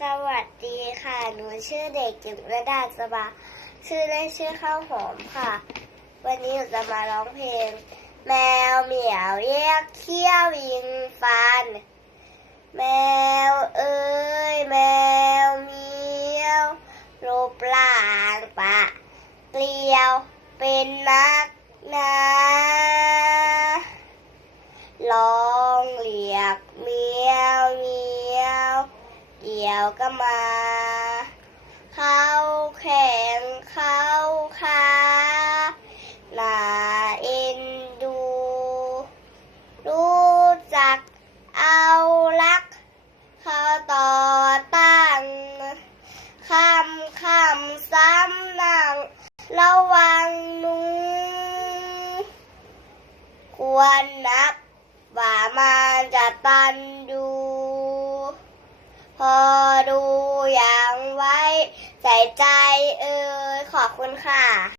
สวัสดีค่ะ หนูชื่อเด็กจิ๋มระดาสบาชื่อเล่นชื่อข้าวหอมค่ะ วันนี้หนูจะมาร้องเพลง แมวเหมียวแยกเขี้ยวยิงฟัน แมวเอ้ยแมวเหมียวรูปร่างปะเกลียวเป็นนักหนาลองเรียกเมียวเมียว เกี่ยวก็มา เข้าแข่งเข้าขาหนาเอ็นดู รู้จักเอารัก เขาต่อตั้งคำคำซ้ำนังระวังหนูควรนับว่ามันจะตัน พอดูอย่างไว้ ใส่ใจเอ่ยขอบคุณค่ะ